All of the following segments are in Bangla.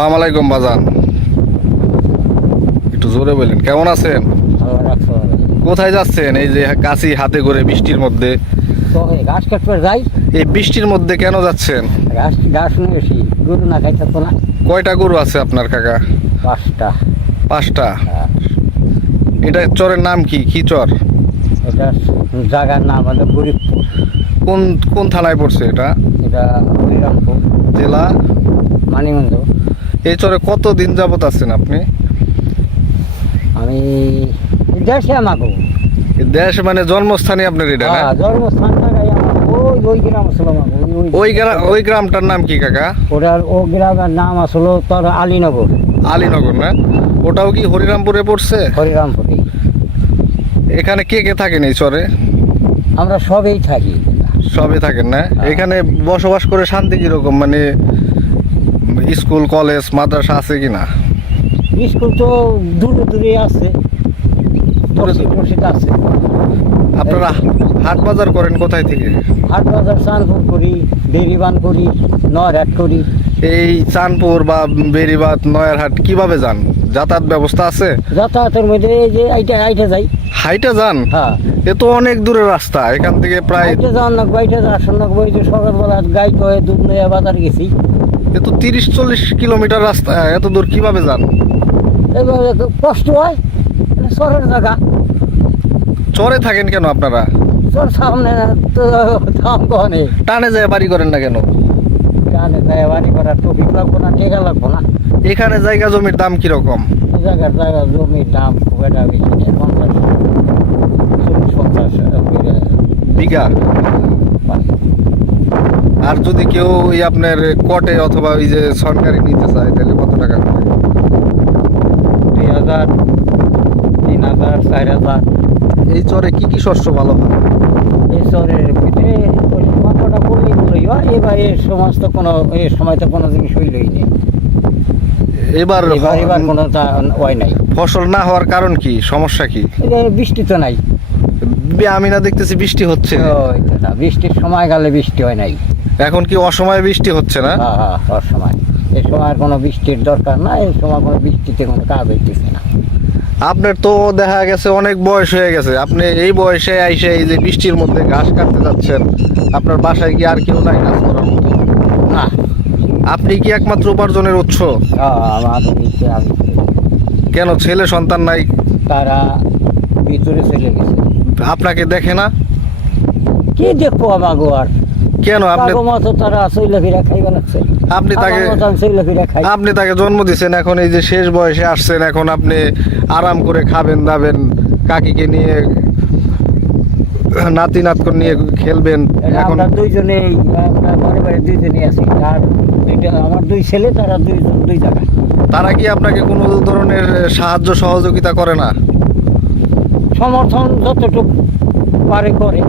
সালাম আলাইকুম বাজান, একটু জোরে বলেন। কেমন আছেন? কোথায় যাচ্ছেন এই যে কাশি হাতে করে বৃষ্টির মধ্যে? ঘাস কাটতে যাই। এই বৃষ্টির মধ্যে কেন যাচ্ছেন? ঘাস নিয়ে এসি, গরু না খাইতে তো না। কয়টা গরু আছে আপনার কাকা? 5টা। 5টা? এটা চরের নাম কি? কি চর? এটা জায়গার নাম হলো গরিবপুর। কোন কোন থানায় পড়ছে এটা? এটা হরিরামপুর, জেলা মানিকগঞ্জ। এই চরে কতদিন যাবত আছেন আপনি? আমি দেশে আমাকে এই দেশ মানে জন্মস্থানই আপনার এটা না? জন্মস্থান জায়গায় আমার ওই গ্রাম আসলো আমার। ওই গ্রামটার নাম কি কাকা? ওটার ও গ্রামের নাম আসলো তোর আলীনগর। আলীনগর না? ওটাও কি হরিরামপুরে পড়ছে? হরিরামপুরে। এখানে কে কে থাকেন এই চরে? আমরা সবেই থাকি। সবে থাকেন না? এখানে বসবাস করে শান্তি কিরকম? মানে স্কুল কলেজ মাদ্রাসা আছে কিনা? স্কুল তো দূরে দূরে আছে, আছে। আপনারা হাট বাজার করেন কোথায় থেকে? হাট বাজার চাঁদপুর করি, বেরিবান করি, নয়হাট করি। এই চাঁদপুর বা বেরিবাদ নয়ারহাট কিভাবে যান? যাতায়াত ব্যবস্থা আছে? যাতায়াতের মধ্যে এই যে আইটা যাই। হাইটা যান? হ্যাঁ, এ তো অনেক দূরের রাস্তা, এখান থেকে প্রায় আইটা যাওয়ার না, বাইটা আসন না, বই যে সকালবেলা গাই তো দুধ নিয়ে বাজার গেছি। এ তো 30-40 কিলোমিটার রাস্তা, এত দূর কিভাবে যান? এবার কষ্ট হয়, শহরের জায়গা। চরে থাকেন কেন আপনারা? চর সামনে তো দাম কনে, টানে যায় বাড়ি করেন না কেন? জানে যায় বাড়ি করার টপিক লাগবো না, টেকা লাগবো না। এখানে জায়গা জমির দাম কিরকম? জায়গা জমির দাম খুব একটা বেশি নেই, 50-40-50 বিঘা। আর যদি কেউ ওই আপনার কটে অথবা ওই যে সরকারি নিতে চায় তাহলে কত টাকা করে? 2,000, 3,000, 4,000। এই চরে কি কি শস্য ভালো হয়? এই শহরের ভিতরে ওই মাত্রাটা করলেই বলেই হয়। এবার এর সমস্ত কোনো এর সময় তো কোনো জিনিস হইলই নেই। এবার এবার কোনো ওই নাই। ফসল না হওয়ার কারণ কি? সমস্যা কি? বৃষ্টি তো নাই। আমি না দেখতেছি বৃষ্টি হচ্ছে। ওই তো না, বৃষ্টির সময় গেলে বৃষ্টি হয় নাই। এখন কি অসময়ে বৃষ্টি হচ্ছে না? হ্যাঁ, অসময়। এই সময় কোনো বৃষ্টির দরকার না, এই সময় কোনো বৃষ্টিতে কোনো কাজ হইতেছে না। আপনার তো দেখা গেছে অনেক বয়স হয়ে গেছে, আপনি এই বয়সে আইসে এই যে বৃষ্টির মধ্যে ঘাস কাটতে যাচ্ছেন, আপনার বাসায় কি আর কেউ নাই কাজ করার মতো? না, আপনি কি একমাত্র উপার্জনের উৎস? আমাদের দিকে আমি কেন ছেলে সন্তান নাই? তারা ভিতরে চলে গেছে। আপনাকে দেখে না? কি দেখবো আমাগো আর? কেন আপনি মতো তারা চৈলাফিরা খাইবে লাগছে। আপনি তাকে চৈলাফিরা খাই। আপনি তাকে জন্ম দিয়েছেন, এখন এই যে শেষ বয়সে আসছেন, এখন আপনি আরাম করে খাবেন দাবেন, কাকিকে নিয়ে নাতি নাতকন নিয়ে খেলবেন। এখন আমরা দুইজনেই, আমরা ঘরে বাড়ি দুইজনেই আছি। আর আমার 2 ছেলে, তারা দুই জায়গায়। তারা কি আপনাকে কোনো ধরনের সাহায্য সহযোগিতা করে না? সমর্থন যতটুকু পারে করে।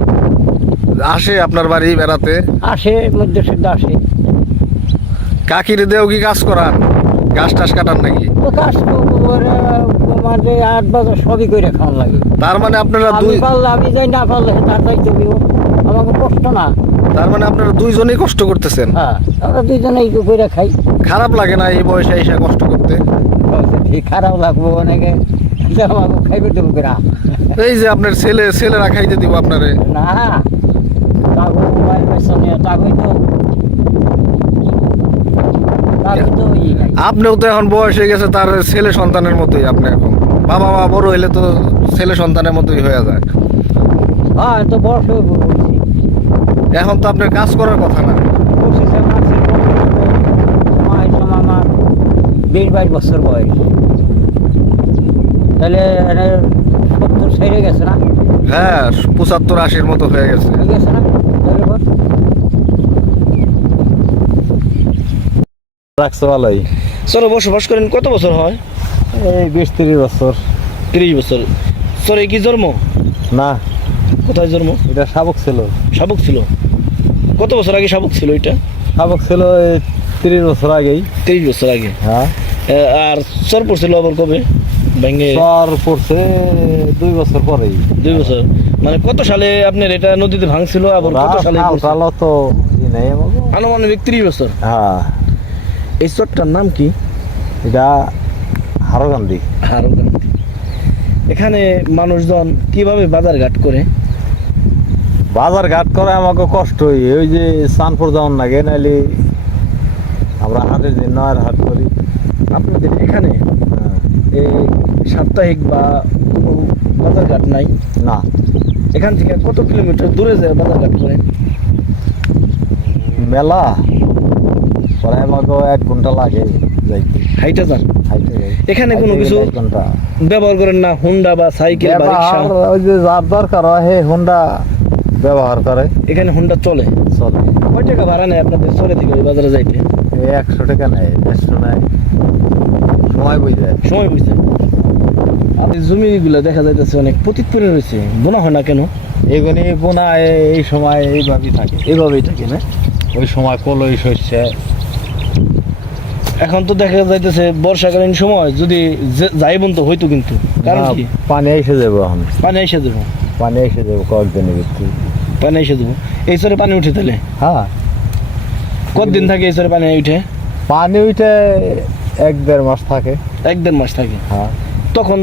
আসে আপনার বাড়ি বেড়াতে? আসে, মধ্যে সিদ্ধ আসে। কাকির দেও কি কাজ করান? গাছ টাছ কাটান নাকি? তো কাজ মানে 8 বাজার সবই করে খাওয়ান লাগে। তার মানে আপনারা আমি পারলে আমি যাই, না পারলে তার দায়িত্ব দিব। আমাকে কষ্ট না। তার মানে আপনারা দুইজনেই কষ্ট করতেছেন? হ্যাঁ, আমরা দুইজনেই করে খাই। খারাপ লাগে না এই বয়সে এসে কষ্ট করতে? ঠিক খারাপ লাগবো অনেকে, আমাকে খাইবে দেবো কেরা? এই যে আপনার ছেলেরা খাইতে দিব আপনারে? না, তাগো মোবাইল পেছনে তাগই তো আপনিও তো এখন বয়স হয়ে গেছে, তার ছেলে সন্তানের মতোই আপনি এখন। বাবা মা বড় হইলে তো ছেলে সন্তানের মতোই হয়ে যায়। হ্যাঁ, তো বয়স হয়ে পড়ছি। এখন তো আপনার কাজ করার কথা না। আমার 20-22 বছর বয়স, তাহলে 70 সেরে গেছে না? হ্যাঁ, 75-80-র মতো হয়ে গেছে। হয়ে গেছে না? তাহলে রাখছো ভালোই। চলো বসবাস করেন কত বছর হয়? এই 20-30 বছর। 30 বছর। সরে কি জন্ম? না, কোথায় জন্ম? এটা শাবক ছিল। শাবক ছিল? কত বছর আগে শাবক ছিল এটা? শাবক ছিল 30 বছর আগেই। 30 বছর আগে? হ্যাঁ। আর চর পড়ছিল আবার কবে ভেঙে? চর পড়ছে 2 বছর পরেই। 2 বছর মানে কত সালে আপনার এটা নদীতে ভাঙছিল? আবার কত সালে পড়ছে? তো নেই আমাকে। আনুমানিক 30 বছর। হ্যাঁ। এই চরটার নাম কি? এটা হারোকান্দি। হারোকান্দি। এখানে মানুষজন কিভাবে বাজারঘাট করে? বাজার ঘাট করে আমাকে কষ্ট হই, ওই যে চানপুর যাওয়ার লাগে, নাইলে আমরা হাটের দিন নয়ের হাট করি। আপনাদের এখানে হ্যাঁ। এই সাপ্তাহিক বা কোনো বাজারঘাট নাই? না, এখান থেকে কত কিলোমিটার দূরে যায় বাজারঘাট করে? মেলা পরে আমাকে 1 ঘন্টা লাগে যাইতে, হাইটা যান? হাইটে যাই। এখানে কোনো হাইটে কিছু গেলে 1 ঘন্টা। ব্যবহার করেন না? হুন্ডা বা সাইকেল বা রিক্সা? ব্যবহার ওই যে যার দরকার হয় হে হুন্ডা ব্যবহার করে, এখানে হুন্ডা চলে? চলে। কয় টাকা ভাড়া নেয় আপনাদের চলে থেকে ওই বাজারে যাইতে? এই 100 টাকা নেয়, 150 নেয়, সময় বুঝে। সময় বুঝতে আপনি জমিগুলো দেখা যাইতেছে অনেক পতিত পড়ে রয়েছে, বোনা হয় না কেন? এইগুলি বোনা এই সময় এইভাবেই থাকে, এভাবেই থাকে না? ওই সময় কলই শস্য। এখন তো দেখা যাইতেছে বর্ষাকালীন সময় যদি যাই বন্ধ হইতো, কিন্তু কারণ কি? পানি এসে যাবো এখন, পানি এসে দেবো, পানি এসে যাবো কয়েকদিনের ভিতরে। পানি এসে দেবো। এই সরে পানি উঠে তাহলে হ্যাঁ, কতদিন থাকে এই সরে পানি উঠে? পানি উঠে 1-1.5 মাস থাকে। 1-1.5 মাস থাকে। হ্যাঁ, তখন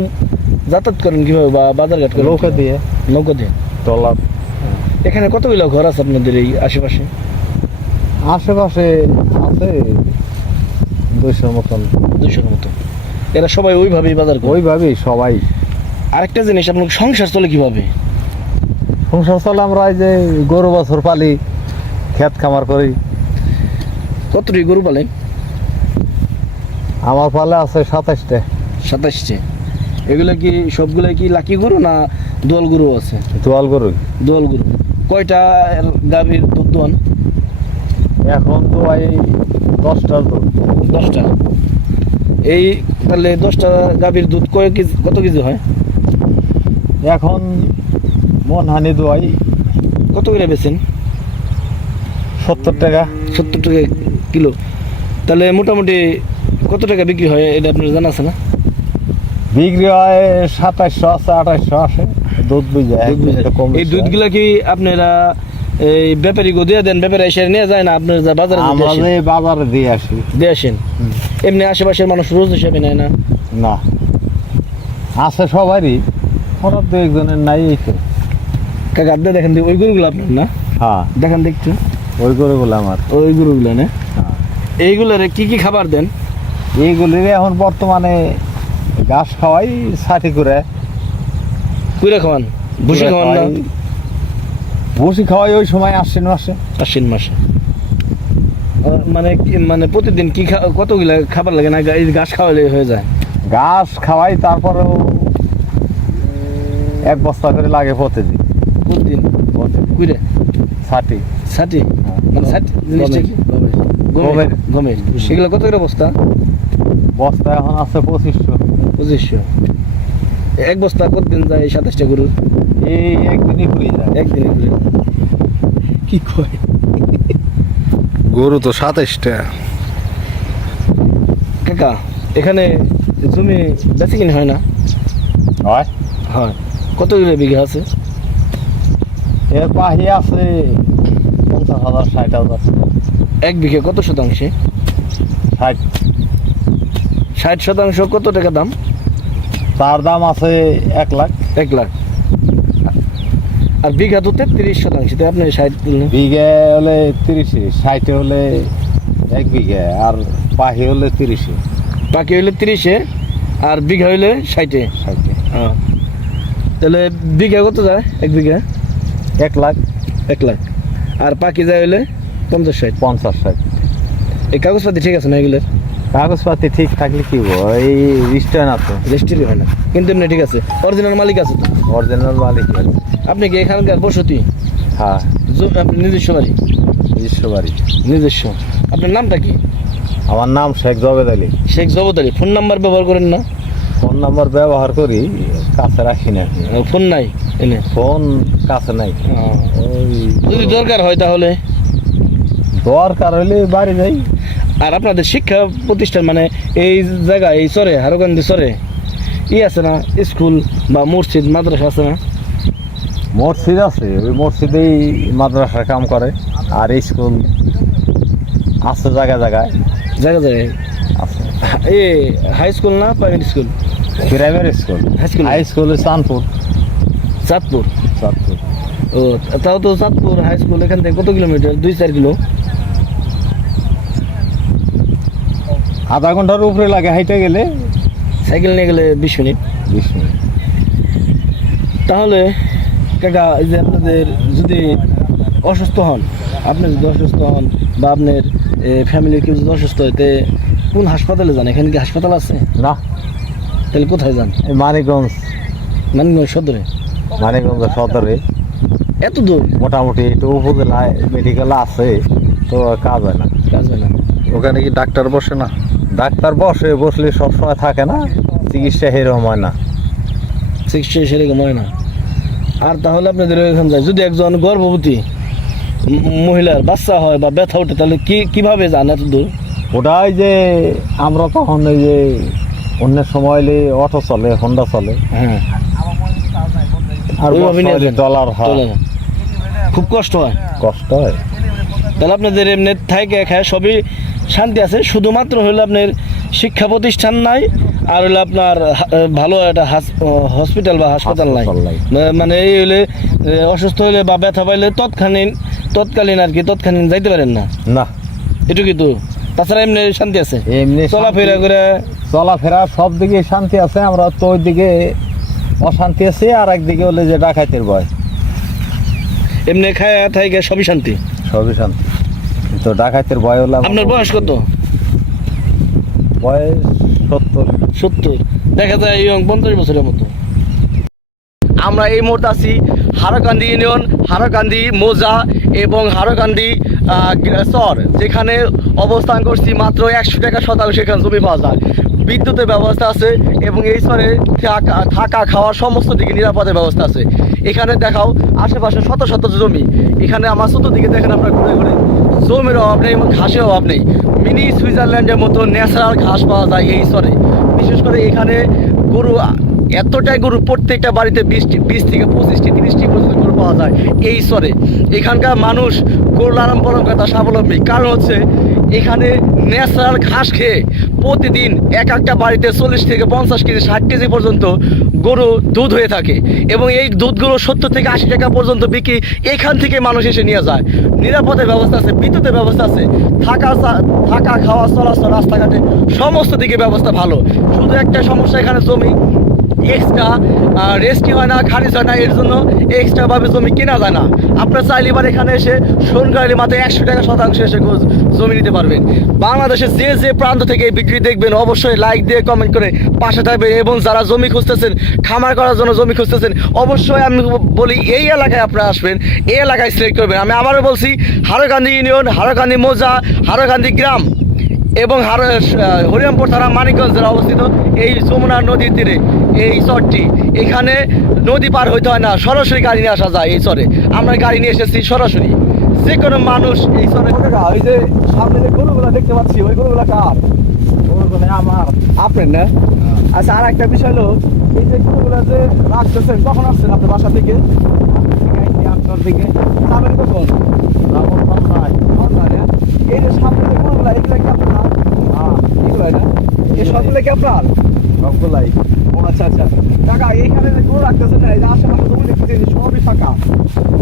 যাতায়াত করেন কিভাবে বা বাজারঘাট করেন? নৌকা দিয়ে, নৌকা দিয়ে। ট্রলার। এখানে কতগুলো ঘর আছে আপনাদের এই আশেপাশে? আশেপাশে আছে 200 মতন। 200-র মতো। এরা সবাই ওইভাবেই বাজার করে? ওইভাবেই সবাই। আরেকটা জিনিস, আপনার সংসার চলে কিভাবে? সংসার চলে আমরা এই যে গরু বছর পালি, ক্ষেত খামার করি। কতটি গরু পালেন? আমার পালে আছে 27টা। 27টে। এগুলো কি সবগুলো কি লাকি গরু না দোয়াল গরু আছে? দোয়াল গরু। দোয়াল গরু। কয়টা গাভীর দুধ দোয়ান? এখন তো এই 10টার দুধ। 10টা। এই তাহলে 10টা গাভীর দুধ কত কেজি হয়? এখন মন হানি দোয়াই কত করে বেচেন? 70 টাকা। 70 টাকা কিলো। তাহলে মোটামুটি কত টাকা বিক্রি হয় এটা আপনার জানা আছে না? বিক্রি হয় 2700 আছে, 2800 আসে, দুধ বুঝে। দুধ বুঝে। এই দুধগুলা কি আপনারা এই ব্যাপারী গো দিয়ে দেন? ব্যাপারী এসে নিয়ে যায় না, আপনার যা বাজারে দিতে আমরা আসেন? যে বাজারে দিয়ে আসি। দিয়ে আসেন। এমনি আশেপাশের মানুষ রোজ হিসাবে নেয় না? না, আছে সবারই, ওরা 2-1 নাই। এই তো। কাকা আপনি দেখেন ওই গরুগুলো আপনার না? হ্যাঁ, দেখেন দেখছি ওই গরুগুলো আমার। ওই গরুগুলো না? হ্যাঁ। এইগুলারে কি কি খাবার দেন? এইগুলির এখন বর্তমানে ঘাস খাওয়াই, ছাটি করে। কুইরা খাওয়ান? ভুসি খাওয়ান না? ভুসি খাওয়াই ওই সময় আশ্বিন মাসে। আশ্বিন মাসে। মানে প্রতিদিন কি কতগুলা খাবার লাগে না? এই ঘাস খাওয়ালে হয়ে যায়? ঘাস খাওয়াই, তারপরেও 1 বস্তা করে লাগে প্রতিদিন। প্রতিদিন কুইরে ছাটি। ছাটি? মানে ছাটি জিনিসটা কি? গমের। গমের। এগুলো কত করে বস্তা? বস্তা এখন আছে 2500। 2500। 1 বস্তা কতদিন যায়? 27টা গরুর এই একদিনই ঘুরে যায়। একদিনে ঘুরে কি কয়? গরু তো 27টা। কাকা এখানে জমি বেশি কিনে হয় না? হয়। হয়। কতগুলো বিঘা আছে? এর পাহি আছে 50,000, 60,000। 1 বিঘা কত শতাংশে? 60। 60% কত টাকা দাম? তার দাম আছে 1 লাখ। 1 লাখ। আর বিঘা তো 33%, আপনি 60 বললেন। বিঘে হলে 30, 60 হলে 1 বিঘা, আর পাহি হলে 30। বাকি হইলে 30-এ আর বিঘা হইলে 60-এ। 60। হ্যাঁ। তাহলে বিঘা কত যায়? 1 বিঘা 1 লাখ। 1 লাখ। আর বাকি যায় হইলে 50-60। 50-60। এই কাগজপাতি ঠিক আছে না এগুলোর? কাগজপাতি ঠিক থাকলে কি হবো, এই রিস্টার্ন না তো। রেজিস্ট্রি হয় না কিন্তু এমনি ঠিক আছে, অরিজিনাল মালিক আছে তো? অরিজিনাল মালিক। আপনি কি এখানকার বসতি? হ্যাঁ, আপনি নিজস্ব বাড়ি? নিজস্ব বাড়ি। নিজস্ব। আপনার নামটা কি? আমার নাম শেখ জবেদ আলী। শেখ জবত আলী। ফোন নাম্বার ব্যবহার করেন না? ফোন নাম্বার ব্যবহার করি, কাছে রাখি না। ফোন নাই এনে? ফোন কাছে নাই। ওই যদি দরকার হয় তাহলে? দরকার হলে বাড়ি যাই। আর আপনাদের শিক্ষা প্রতিষ্ঠান মানে এই জায়গায়, এই চরে হারোকান্দি চরে আছে না স্কুল বা মসজিদ মাদ্রাসা আছে না? মসজিদ আছে, ওই মসজিদেই মাদ্রাসা কাম করে, আর স্কুল আছে জায়গায় জায়গায়। জায়গায় জায়গায় আছে এ হাই স্কুল না primary school? Primary school, high school? High school Chandpur. Chandpur. Chandpur ও তাও তো চাঁদপুর হাই স্কুল এখান থেকে কত কিলোমিটার? 2-4 কিলো? আধা ঘন্টার উপরে লাগে হাইটে গেলে, সাইকেল নিয়ে গেলে 20 মিনিট। 20 মিনিট। তাহলে কাকা এই যে আপনাদের যদি অসুস্থ হন, আপনি যদি অসুস্থ হন বা আপনার ফ্যামিলির কেউ যদি অসুস্থ হয়, তে কোন হাসপাতালে যান? এখানে কি হাসপাতাল আছে? না, তাহলে কোথায় যান? এই মানিকগঞ্জ, মানিকগঞ্জ সদরে? মানিকগঞ্জ সদরে এত দূর? মোটামুটি একটু উপজেলায় মেডিকেল আছে, তো কাজ হয় না। কাজ হয় না? ওখানে কি ডাক্তার বসে না? ডাক্তার বসলে সবসময় থাকে না, চিকিৎসা সেরকম হয় না। চিকিৎসা সেরকম হয় না। আর তাহলে আপনাদের এখানে যায় যদি একজন গর্ভবতী মহিলার বাচ্চা হয় বা ব্যথা ওঠে, তাহলে কিভাবে যান এত দূর? ওটাই যে আমরা তখন ওই যে অন্য সময় এলে অটো চলে, হোন্ডা চলে, হ্যাঁ, আর ওইভাবে নিয়ে যান। ডলার চলে না? খুব কষ্ট হয়? কষ্ট হয়। তাহলে আপনাদের এমনি থাকে খায় সবই শান্তি আছে, শুধুমাত্র হলো আপনার শিক্ষা প্রতিষ্ঠান নাই, আর হলো আপনার ভালো একটা হসপিটাল বা হাসপাতাল নাই। হাসপাতাল নাই। মানে এই হলে অসুস্থ হলে বা ব্যথা পাইলে তৎকালীন আর কি তৎকালীন যাইতে পারেন না, না, এটুকুই তো। তাছাড়া এমনি শান্তি আছে, এমনি চলাফেরা শান্তি- করে। চলাফেরা সব দিকে শান্তি আছে, আমরা তো ওই দিকে অশান্তি আছে, আর একদিকে হলে যে ডাকাতের ভয়। এমনি খায় থাকে সবই শান্তি। সবই শান্তি, তো ডাকাতের ভয় হলে আপনার বয়স কত? বয়স 70। 70? দেখা যায় ইয়ং 50 বছরের মতো। আমরা এই মুহূর্তে আছি হারাকান্দি ইউনিয়ন, হারাকান্দি মৌজা এবং হারাকান্দি চর, যেখানে অবস্থান করছি। মাত্র 100 টাকা শতাংশ এখানে জমি পাওয়া যায়, বিদ্যুতের ব্যবস্থা আছে এবং এই চরে থাকা খাওয়ার সমস্ত দিকে নিরাপদের ব্যবস্থা আছে। এখানে দেখাও আশেপাশে শত শত জমি, এখানে আমার চতুর্দিকে দেখেন আপনার ঘুরে ঘুরে, জমির অভাব নেই এবং ঘাসের অভাব নেই। মিনি সুইজারল্যান্ডের মতো ন্যাচারাল ঘাস পাওয়া যায় এই চরে। বিশেষ করে এখানে গরু, এতটাই গরু, প্রত্যেকটা বাড়িতে 20 থেকে 25টি 30টি পর্যন্ত গরু পাওয়া যায় এই চরে। এখানকার মানুষ গরু লালন পালন করে তার স্বাবলম্বী, কারণ হচ্ছে এখানে ন্যাচারাল ঘাস খেয়ে প্রতিদিন এক একটা বাড়িতে 40 থেকে 50 কেজি 60 কেজি পর্যন্ত গরু দুধ হয়ে থাকে এবং এই দুধগুলো 70 থেকে 80 টাকা পর্যন্ত বিক্রি এখান থেকে মানুষ এসে নিয়ে যায়। নিরাপদের ব্যবস্থা আছে, বিদ্যুতের ব্যবস্থা আছে, থাকা খাওয়া চলাচল রাস্তাঘাটে সমস্ত দিকে ব্যবস্থা ভালো। শুধু একটা সমস্যা, এখানে জমি এক্সট্রা রেস্টি হয় না, খারিজ হয় না, এর জন্য এক্সট্রাভাবে জমি কেনা যায় না। আপনার চাইলে এবার এখানে এসে সরকারি মাত্র 100 টাকা শতাংশ এসে জমি নিতে পারবেন। বাংলাদেশের যে প্রান্ত থেকে এই বিক্রি দেখবেন, অবশ্যই লাইক দিয়ে কমেন্ট করে পাশে থাকবেন। এবং যারা জমি খুঁজতেছেন, খামার করার জন্য জমি খুঁজতেছেন, অবশ্যই আমি বলি এই এলাকায় আপনারা আসবেন, এই এলাকায় সিলেক্ট করবেন। আমি আবারও বলছি, হারাকান্দি ইউনিয়ন, হারাকান্দি মৌজা, হারাকান্দি গ্রাম এবং হরিরামপুর থানা, মানিকগঞ্জ জেলা অবস্থিত এই যমুনা নদীর তীরে এই চরটি। এখানে নদী পার হইতে হয় না, সরাসরি গাড়ি নিয়ে আসা যায় এই চরে। আমরা গাড়ি নিয়ে এসেছি সরাসরি, যে কোনো মানুষ এই চরে। ওই যে সামনে যে গরুগুলো দেখতে পাচ্ছি, ওই গরুগুলো কার? ওগুলো আমার। আপনার না? আচ্ছা, আর একটা বিষয় হলো, এই যে গরুগুলো যে রাখতেছেন, কখন আসছেন আপনার বাসা থেকে? আপনার দিকে যাবেন কখন? এই যে সামনে যে গরুগুলো, এগুলো কি আপনার? এগুলো না, এই সবগুলো কি আপনার? সবগুলাই। ও আচ্ছা আচ্ছা। কাকা, এইখানে যে গরু রাখতেছেন না, এই যে আশেপাশে জমি দেখতেছি সবই ফাঁকা,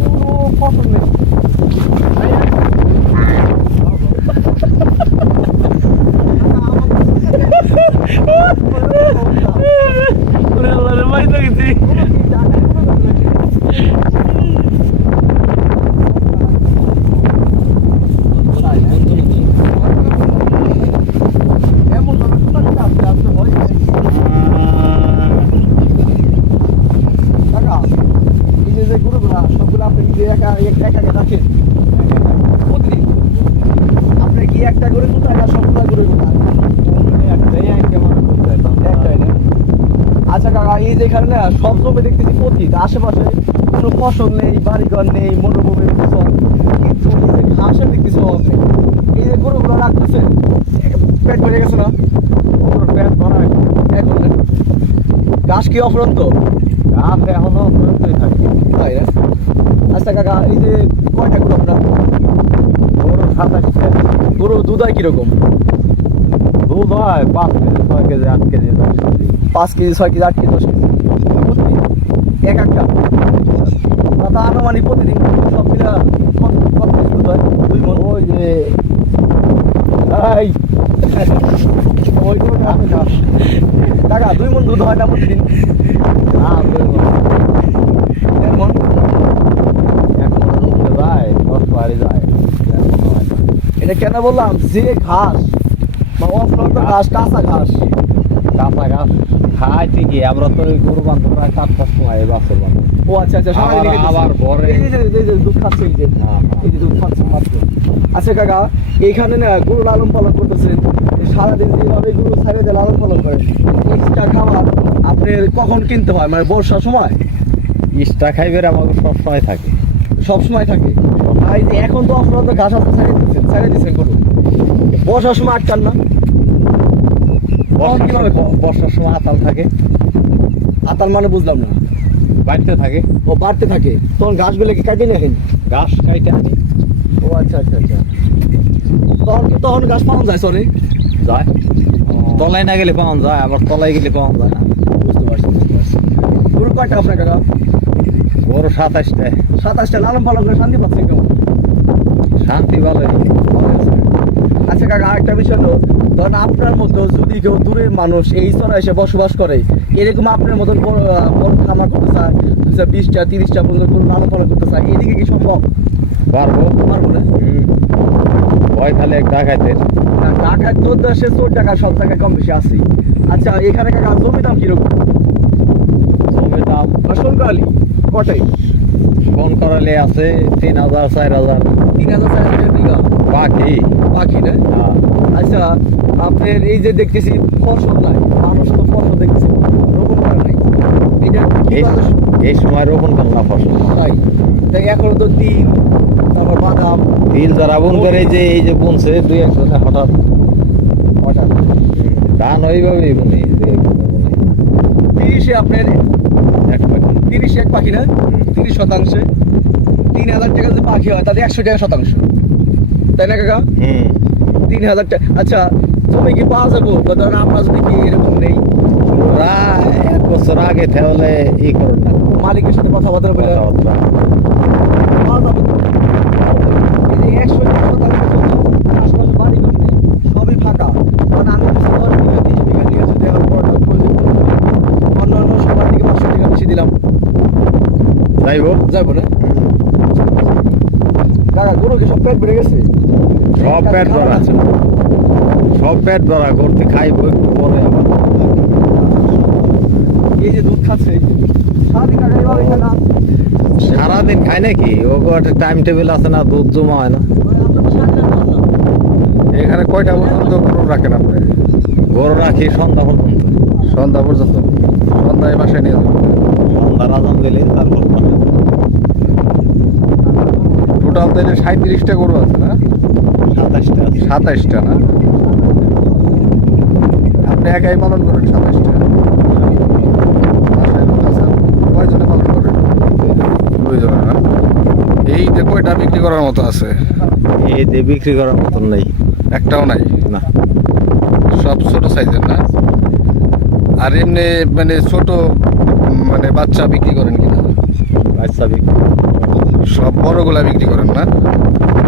কোনো ফসল নেই। একটা করে কোথায় না সবগুলো করে কোথায়? একটাই না? আচ্ছা কাকা, এই যে এখানে না সব জমি দেখতেছি পতিত, আশেপাশে কোনো ফসল নেই, বাড়িঘর নেই, মরুভূমির ফসল, কিন্তু এই যে ঘাসের দেখতেছি অভাব নেই। এই যে গরুগুলো রাখতেছে, পেট ভরে গেছে না? ওর পেট ভরা এখন না? ঘাস কি অফুরন্ত? গাছ এখনো পর্যন্তই থাকে। তাই না? আচ্ছা কাকা, এই যে কয়টা গরু আপনার? ওর 27টা। গরু দুধ হয় কিরকম? দুধ হয় 5 KG 6 KG 8 KG 10 KG 5 KG 6 KG 8 KG 10 KG প্রতিদিন এক একটা তা আনুমানিক প্রতিদিন সব মিলে কত কত কেজি দুধ হয় 2 মণ ওই যে এই ওই কোনো টাকা 2 মণ দুধ হয় না প্রতিদিন না 2 মণ 1 মণ এক মণ দুধ যায় 10 বাড়ি যায় এটা কেন বললাম যে ঘাস বা অফ্রন্ত ঘাস কাঁচা ঘাস কাঁচা ঘাস খাই ঠিকই আমরা তো ওই গরু বান্ধব প্রায় 4-5 সময় বাছর বান্ধব ও আচ্ছা আচ্ছা সারা দিনে খেতেছে। আবার ঘরে এই যে দুধ খাচ্ছে এই যে হ্যাঁ, এই যে দুধ খাচ্ছে মাত্র আচ্ছা কাকা এইখানে না গরু লালন পালন করতেছেন এই সারাদিন যেভাবে গরু ছাগলে লালন পালন করেন এক্সট্রা খাবার আপনার কখন কিনতে হয় মানে বর্ষার সময় ইস্টা খাইবে আমাকে সব সময় থাকে সব সময় থাকে আর এই যে এখন তো অফরন্ত ঘাস আছে ছাড়িয়ে দিচ্ছেন গরু বর্ষার সময় আটকান না তখন কিভাবে খাওয়া? বর্ষার সময় আতাল থাকে আতাল মানে বুঝলাম না বাড়িতে থাকে ও বাড়তে থাকে তখন ঘাসগুলো কি কাটিয়ে নেন ঘাস কাইটে আনি ও আচ্ছা আচ্ছা আচ্ছা তখন ঘাস পাওয়া যায় সরে যায় তলায় না গেলে পাওয়া যায় আবার তলায় গেলে পাওয়া যায় না বুঝতে পারছি গরু কয়টা আপনার কাকা বড় 27টায় 27টা লালন পালন করে শান্তি পাচ্ছেন কেমন শান্তি ভালোই আচ্ছা কাকা আরেকটা বিষয় হলো ধরেন আপনার মতো যদি কেউ দূরের মানুষ এই স্তরে এসে বসবাস করে এরকম আপনার মতন বড় খামার করতে চায় 20টা 30টা পর্যন্ত গরু লালন পালন করতে চায় এদিকে কি সম্ভব পারবো পারবো না ভয় খালি এক ডাকাইতের ঢাকায় তোর দেশে 4 টাকা সব জায়গায় কম বেশি আছে আচ্ছা এখানে কাকা জমি দাম কিরকম জমির দাম সোনকালি কটাই ফোন করালে আছে 3000 4000 3,000 বিঘা বাকি পাখি না আচ্ছা আপনার এই যে দেখতেছি ফসল নাই মানুষ তো ফসল দেখতেছি রোপণ করা নাই এটা কিভাবে এই সময় রোপণ করে না ফসল নাই তাই এখন তো তিল তারপর বাদাম তিল যারা বোন করে এই যে বুনছে 2-1 হঠাৎ হঠাৎ ধান ওইভাবেই বুনি 2-1 বুনি 30-এ আপনার এক পাখি 30 এক পাখি না 30% 3,000 টাকা যদি পাখি হয় তাহলে 100 টাকা শতাংশ তাই না কাকা 3,000 টাকা আচ্ছা জমি কি পাওয়া যাবো ধরেন আমরা যদি কি এরকম নেই প্রায় 1 বছর আগে তাহলে ই করুন না মালিকের সাথে কথাবার্তা বলে কথাবার্তা পাওয়া যাবে তো। এই যে 100 টাকা শতাংশ জমি, আশেপাশে বাড়ি ঘর নেই, সবই ফাঁকা কারণ আমি কিছু 10 বিঘা 20 বিঘা নিয়ে যদি এখন বড়টা প্রয়োজন পড়ে, অন্যান্য সবার থেকে 500 টাকা বেশি দিলাম যাইব যাবো না কাকা গরু কি সব পেট বেড়ে গেছে সব পেট খাবার ভরা। আছে না? সব পেট ভরা করতে খাইব একটু পরে আবার এই যে দুধ খাচ্ছে সারাদিন কাকা এভাবে খায় না সারাদিন খায় নাকি ও একটা টাইম টেবিল আছে না দুধ জমা হয় না এখানে কয়টা পর্যন্ত গরু রাখেন আপনি গরু রাখি সন্ধ্যা পর্যন্ত সন্ধ্যা পর্যন্ত সন্ধ্যায় বাসায় নিয়ে যাবেন সন্ধ্যার আজান দিলে তারপর টোটাল তাহলে 37টা গরু আছে না 27টা আছে 27টা না আপনি একাই পালন করেন 27টা বাসায় লোক আছে? কয়জনে পালন করেন 2 জনে না এই যে কয়টা বিক্রি করার মতো আছে এই দিয়ে বিক্রি করার মতন নেই একটাও নাই না সব ছোট সাইজের না আর এমনি মানে ছোট মানে বাচ্চা বিক্রি করেন কিনা বাচ্চা বিক্রি সব বড়গুলা বিক্রি করেন না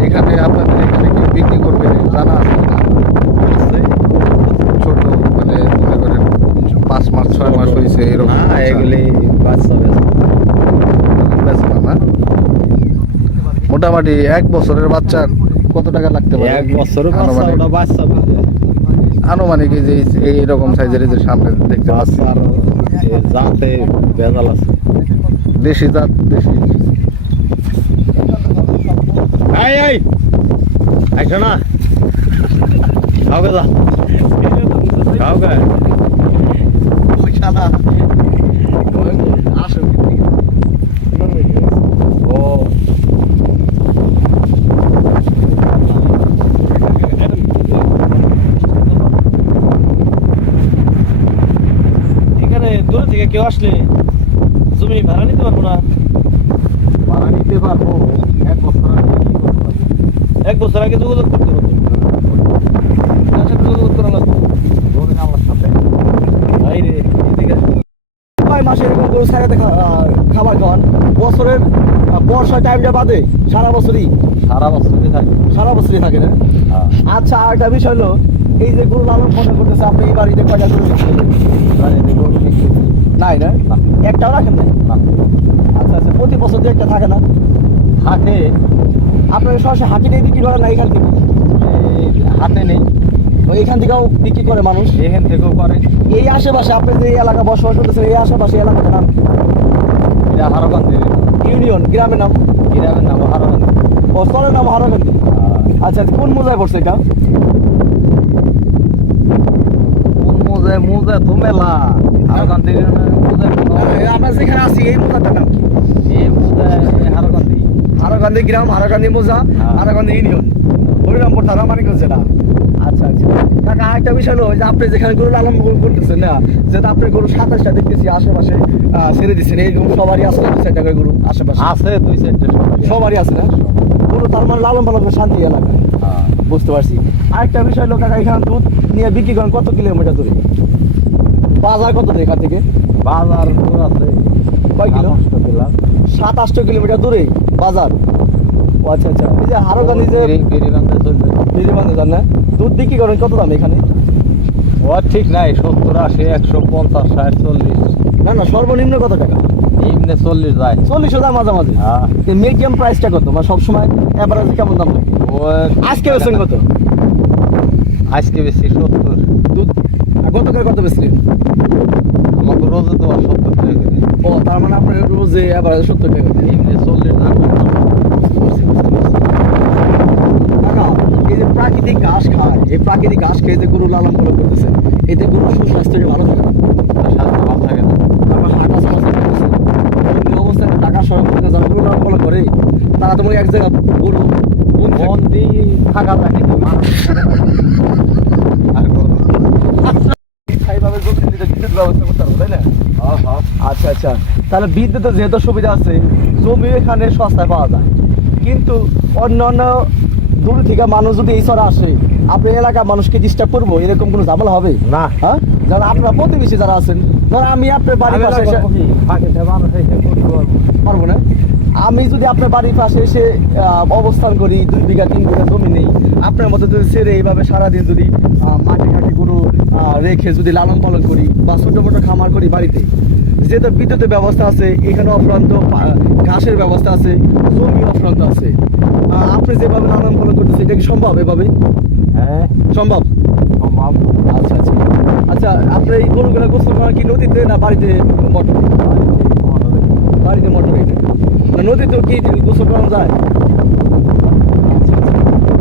এখানে আপনাদের এখানে কি বিক্রি করবে জানা আছে কিনা আছে। ছোট মানে মনে করেন 5 মাস 6 মাস হয়েছে এরকম না এগুলি বাচ্চা বেচা বেচে না, না মোটামুটি 1 বছরের বাচ্চা কত টাকা লাগতে পারে 1 বছরের বাচ্চা আনুমানিক? ওটা বাচ্চা বেচে। আনুমানিক এই যে এইরকম সাইজের এই যে সামনে দেখতে পাচ্ছি বাচ্চার এই জাতে ভেজাল আছে দেশি জাত দেশি এই এই আইসো না খাওগে যা খাওগে ওই শালা আসো ও এখানে দূরে থেকে কেউ আসলে জমি ভাড়া নিতে পারবো না ভাড়া নিতে পারবো 1 বছর আগে কি করতে পারবো? 1 বছর আগে যোগাযোগ করতে হবে তার সাথে যোগাযোগ করা লাগবে গরু ছাড়াতে খাবার খাওয়ান বছরের বর্ষা টাইমটা বাদে সারা বছরই সারা বছরই থাকে। সারা বছরই থাকে না? হ্যাঁ। আচ্ছা আর একটা বিষয় হলো এই যে গরু লালন পালন করতেছে আপনি এই বাড়িতে কয়টা গরু বিক্রি করবেন? বাড়িতে গরু বিক্রি করি। নাই না না। একটাও রাখেন না? না। আচ্ছা আচ্ছা প্রতি বছর যে একটা থাকে না হাটে আপনার সরাসরি হাঁটি নিয়ে বিক্রি করেন না এখান থেকে? এই হাটে নেই, এখান থেকেও বিক্রি করে মানুষ এখান থেকেও করে। এই আশেপাশে আপনি যে এলাকা বসবাস করতেছেন এই আশেপাশে এলাকাটার নাম কি? এটা হারকান্দি ইউনিয়ন গ্রামের নাম গ্রামের নাম হারকান্দি। ও স্থলের নাম হারাকান্দি। আচ্ছা আচ্ছা, কোন মোজায় পড়ছে এটা? কোন মোজায়? মোজা তো মেলা, হারকান্দি মোজায় আমরা যেখানে আছি এই মোজাটার নাম কি? এই মোজায় হারকান্দি। হারাকান্দি গ্রাম, হারাকান্দি মোজা, হ্যাঁ। হারাকান্দি ইউনিয়ন, হরিরামপুর থানা, মানিকগঞ্জ জেলা। আচ্ছা আচ্ছা কাকা, একটা বিষয় হলো যে আপনি যেখানে গরু লালন পালন করতেছেন না, যেটা আপনি গরু 27টা দেখতেছি আশেপাশে ছেড়ে দিচ্ছেন, এই গরু সবারই আছে না? 2-4টা করে গরু আশেপাশে আছে 2-4টা সবারই আছে না? গরু তার মানে লালন পালন করে শান্তি এলাকা, বুঝতে পারছি। আরেকটা বিষয় হলো কাকা, এখানে দুধ নিয়ে বিক্রি করেন কত কিলোমিটার দূরে? বাজার কত দূরে এখান থেকে? বাজার দূর আছে কয় কিলো? 7-8 কিলোমিটার দূরে বাজার। ও আচ্ছা আচ্ছা, এই যে হারকান্দি যে বেরিবান্ধে যান না, দুধ বিক্রি করেন কত দাম এখানে? ও ঠিক নাই, 70-80, 150, 60, 40, না না, সর্বনিম্ন কত টাকা? এমনি 40 যায়। 40 দাম মাঝামাঝি। হ্যাঁ। মিডিয়াম প্রাইসটা কত, মানে সবসময় অ্যাভারেজ কেমন দাম থাকে? ও আজকে বেছেন কত আজকে বেশি 70। দুধ? আর গতকাল কত বেচলেন? আমাকে রোজে তো 70 টাকা করে। ও তার মানে আপনার রোজে অ্যাভারেজ 70 টাকা। এমনি 40 না। কাকা, এই যে প্রাকৃতিক ঘাস খায়, এই প্রাকৃতিক ঘাস খেয়ে যে গরু লালন পালন করতেছে, এতে গরুর সুস্বাস্থ্য ভালো থাকে না? স্বাস্থ্য ভালো থাকে না। তারপর হাঁটা চলাচল করতেছে, এমনি অবস্থায় ঢাকা শহর থেকে যারা গরু লালন পালন করে তারা তোমার এক জায়গায় গরু মন দিয়ে থাকা যায় কিন্তু মানুষ আর গরু। স্থায়ীভাবে বিদ্যুৎ ব্যবস্থা করতে পারবো, তাই না? আচ্ছা আচ্ছা, তাহলে বিদ্যুতের যেহেতু সুবিধা আছে, জমি এখানে সস্তায় পাওয়া যায়, কিন্তু অন্যান্য দূর থেকে মানুষ যদি এই শহরে আসে, আপনার এলাকার মানুষকে ডিস্টার্ব করবো এরকম কোনো ঝামেলা হবে না। হ্যাঁ, যারা আপনার প্রতিবেশী যারা আছেন, ধর আমি আপনার বাড়ির পাশে এসে ফাঁকিতে মানুষ এসে করতে পারবো। পারবো না, আমি যদি আপনার বাড়ির পাশে এসে অবস্থান করি, 2 বিঘা 3 বিঘা জমি নেই, আপনার মতো যদি ছেড়ে এইভাবে সারাদিন যদি মাঠে ঘাটে গরু রেখে যদি লালন পালন করি বা ছোটো মোটো খামার করি বাড়িতে, যেহেতু বিদ্যুতের ব্যবস্থা আছে, এখানে অফুরন্ত ঘাসের ব্যবস্থা আছে, জমি অফুরন্ত আছে, আপনি যেভাবে লালন পালন করতেছে এটা কি সম্ভব? এভাবে হ্যাঁ সম্ভব? সম্ভব। আচ্ছা আচ্ছা আচ্ছা, আপনার এই গরুগুলো গোসল করা কি নদীতে না বাড়িতে মোটর? বাড়িতে মোটর এটা না, নদীতেও কি গোসল করানো যায়? আচ্ছা আচ্ছা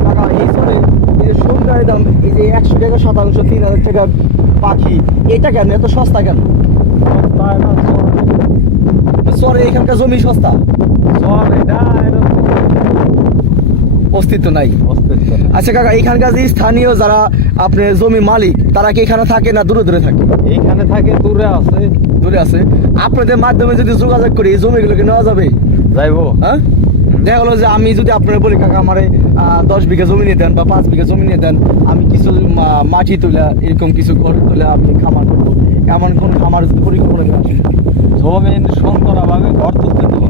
কাকা, এই চলে এই যে সন্ধ্যায় দাম, এই যে 100 টাকা শতাংশ 3000 টাকা পাখি, এটা কেন এত সস্তা কেন? চরে এখানকার জমি সস্তা, অস্তিত্ব নাই। আচ্ছা কাকা, এখানকার যে স্থানীয় যারা আপনার জমি মালিক, তারা কি এখানে থাকে না দূরে দূরে থাকে? এইখানে থাকে, দূরে আছে। দূরে আছে। আপনাদের মাধ্যমে যদি যোগাযোগ করি এই জমিগুলোকে নেওয়া যাবে? যাইবো। হ্যাঁ, দেখা গেলো যে আমি যদি আপনার বলি কাকা আমারে 10 বিঘা জমি নিয়ে দেন বা 5 বিঘা জমি নিয়ে দেন, আমি কিছু মাটি তুলে এরকম কিছু ঘর তুলে আমি খামার করবো, এমন কোন খামার যদি পরিকল্পনা করে আসে? জমিন সন্তরাভাবে ঘর তুলতে দেবো।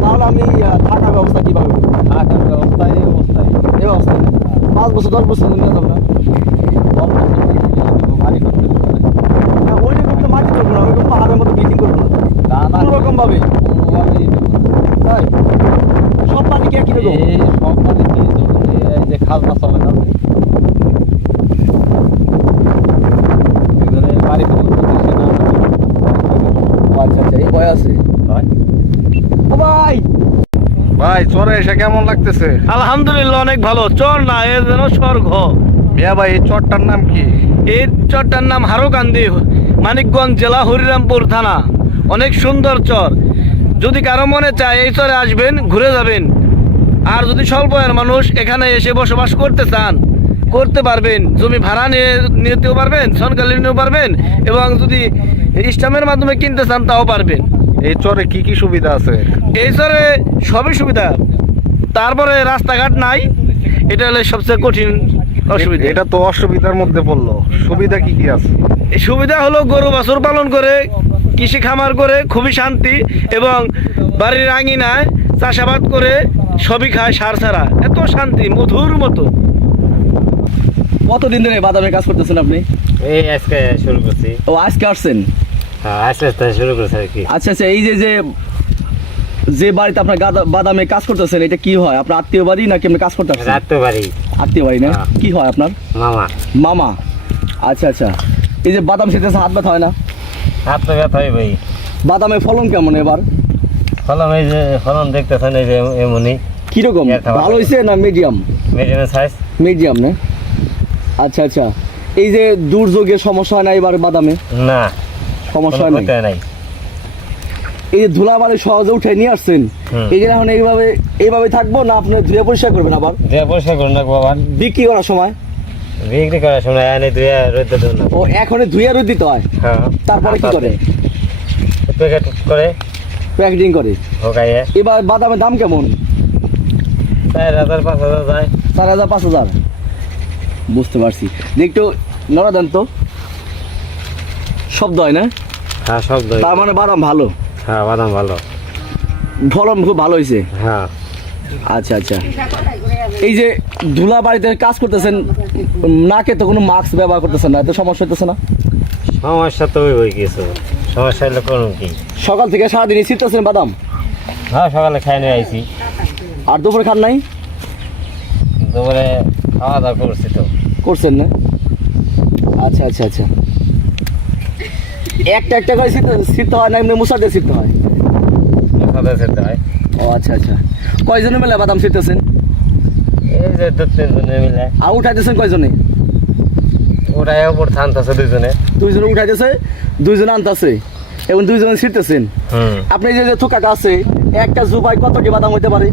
তাহলে আমি থাকার ব্যবস্থা কিভাবে করবো? থাকার ব্যবস্থায় এই অবস্থায় এই অবস্থায় 5 বছর 10 বছর নিয়ে যাবো না? বাড়ি করতে হবে। ওই রকম তো মাটি করবো না, ওইরকম পাহাড়ের মতো বিল্ডিং করবো না, তা না, কোনো রকম ভাবে। কোনোভাবেই দেবো না। তাই সব পানি কি একই রকম? এই সব বাড়িতে এই যে খাজনা চলে না, এখানে বাড়ি করতে দিচ্ছে না। আচ্ছা আচ্ছা, এই ভয় আছে। হয়। ও ভাই, ভাই চরে এসে কেমন লাগতেছে? আলহামদুলিল্লাহ অনেক ভালো। চর না, এ যেন স্বর্গ। মিয়া ভাই এই চরটার নাম কি? এই চরটার নাম হারকান্দি, মানিকগঞ্জ জেলা, হরিরামপুর থানা। অনেক সুন্দর চর। যদি কারো মনে চায় এই চরে আসবেন, ঘুরে যাবেন। আর যদি স্বল্প আয়ের মানুষ এখানে এসে বসবাস করতে চান, করতে পারবেন। জমি ভাড়া নিতেও পারবেন, সরকারি নিতেও পারবেন, এবং যদি ইসলামের মাধ্যমে কিনতে চান তাও পারবেন। এই চরে কি কি সুবিধা আছে? এই চরে সবই সুবিধা, তারপরে রাস্তাঘাট নাই, এটা হলে সবচেয়ে কঠিন অসুবিধা। এটা তো অসুবিধার মধ্যে পড়লো, সুবিধা কি কি আছে? এই সুবিধা হলো গরু বাছুর পালন করে, কৃষি খামার করে খুবই শান্তি, এবং বাড়ির আঙিনায় চাষাবাদ করে সবই খায় সার ছাড়া, এত শান্তি মধুর মতো। কতদিন ধরে বাদামের কাজ করতেছেন আপনি? এই আজকে শুরু করছি, ও আজকে আসছেন? আস্তে আস্তে শুরু করছি আর কি। আচ্ছা আচ্ছা, এই যে যে যে বাড়িতে আপনার বাদামে কাজ করতেছেন, এটা কি হয়? আপনার আত্মীয় বাড়ি নাকি আপনি কাজ করতে আসছেন? রাখতে পারি, আত্মীয় বাড়ি না? হ্যাঁ। কি হয় আপনার? মামা মামা। আচ্ছা আচ্ছা, এই যে বাদাম খেতেছে, হাত ব্যথা হয় না? হাত তো ব্যথা হয় ভাই। বাদামের ফলন কেমন এবার? ফলন এই যে ফলন দেখতেছেন এই যে এমনই কিরকম, ভালো হয়েছে না মিডিয়াম? Medium size. মিডিয়াম না? আচ্ছা আচ্ছা, এই যে দুর্যোগের সমস্যা হয় না এবার বাদামে? না, সমস্যা হয় না? নাই। এই যে ধুলাবালি সহজে উঠে নিয়ে আসছেন, হুম। এই যে এখন এইভাবে থাকবো না, আপনি ধুয়ে পরিষ্কার করবেন আবার যে পরিষ্কার করুন না বাবা, বিক্রি করার সময়? বিক্রি করার সময় এনে দুই রোদ দেন না। ও এখনই ধুয়ে রোদ দিতে হয়, হ্যাঁ, তারপরে কি করে? প্যাকেট করে প্যাকেটিং করে। হোকাইয়ে এবার বাদামের দাম কেমন? 4,000 5,000 যায়। 4,000 5,000? বুঝতে পারছি। যে একটু নড়া দেন তো, শব্দ হয় না? হ্যাঁ, সব দই। তার মানে বাদাম ভালো, হ্যাঁ, বাদাম ভালো। ফলন খুব ভালো হয়েছে। হ্যাঁ, আচ্ছা আচ্ছা, এই যে ধুলা বাড়িতে কাজ করতেছেন, নাকে তো কোনো মাস্ক ব্যবহার করতেছেন না, এত সমস্যা হতেছে না? সমস্যা তো ওই কিছু সমস্যা হলে করুন কি। সকাল থেকে সারাদিনই ছিটতেছেন বাদাম? হ্যাঁ, সকালে খাই নিয়ে আইছি, আর দুপুরে খান নাই? দুপুরে খাওয়া দাওয়া করছি তো। করছেন না? আচ্ছা আচ্ছা আচ্ছা, একটা একটা করে ছিটতে হয় না এমনি মুসা দিয়ে ছিটতে হয়? খাওয়া খেতে হয়। ও আচ্ছা আচ্ছা, কয়জনে মিলে বাদাম ছিটতেছেন? এই যে 2-3 জনে মিলে। আর উঠাইতেছেন কয়জনে? ওটাই উপর থানতেছে 2 জনে। 2 জনে উঠাইতেছে, 2 জনে আনতেছে, এবং 2 জনে ছিটতেছেন। আপনি যে যে থোকাটা আছে, একটা জুবাই কতটি বাদাম হইতে পারে?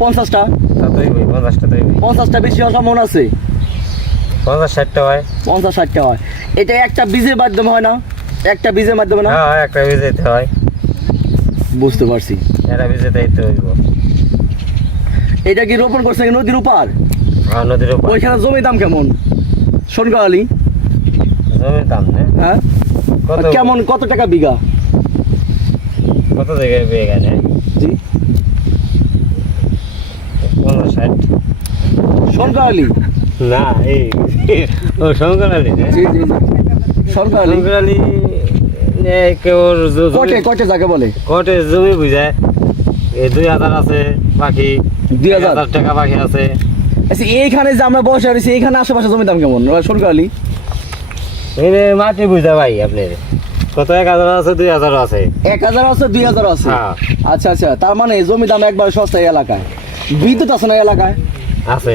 50টা? তা তো 50টা তো 50টা বেশি হওয়ার সম্ভাবনা আছে? 50-60টা হয়। 50-60টা হয়। এটা একটা বীজের মাধ্যমে হয় না? একটা বীজের মাধ্যমে না? হ্যাঁ, একটা ভিজাইতে হয়। বুঝতে পারছি। এটা ভিজাইতেই তো হইব। এটা কি রোপণ করছে নদীর উপর? হ্যাঁ, নদীর উপর। ওইখানে জমির দাম কেমন সোনকালি? জমির দাম না? হ্যাঁ, কত কেমন, কত টাকা বিঘা? কত জায়গায় পেয়ে গেছে? জি, 50-60। সোনকালি? না, এই ও শঙ্করালি না? জি জি জি, সোনকালি। শঙ্করালি কেউ কটে কটে যাকে বলে? কটে জমি বুঝায়। এই 2,000 আছে, বাকি 2,000 1,000 টাকা বাকি আছে। আচ্ছা, এইখানে যে আমরা বসে রয়েছি, এইখানে আশেপাশে জমির দাম কেমন সোনকালি? এই যে মাটি বুঝা ভাই আপনার কত 1,000 আছে, 2,000 আছে। 1,000 আছে, 2,000 আছে? হ্যাঁ। আচ্ছা আচ্ছা, তার মানে জমি দাম একবার সস্তা এই এলাকায়। বিদ্যুৎ আছে না এই এলাকায়? আছে।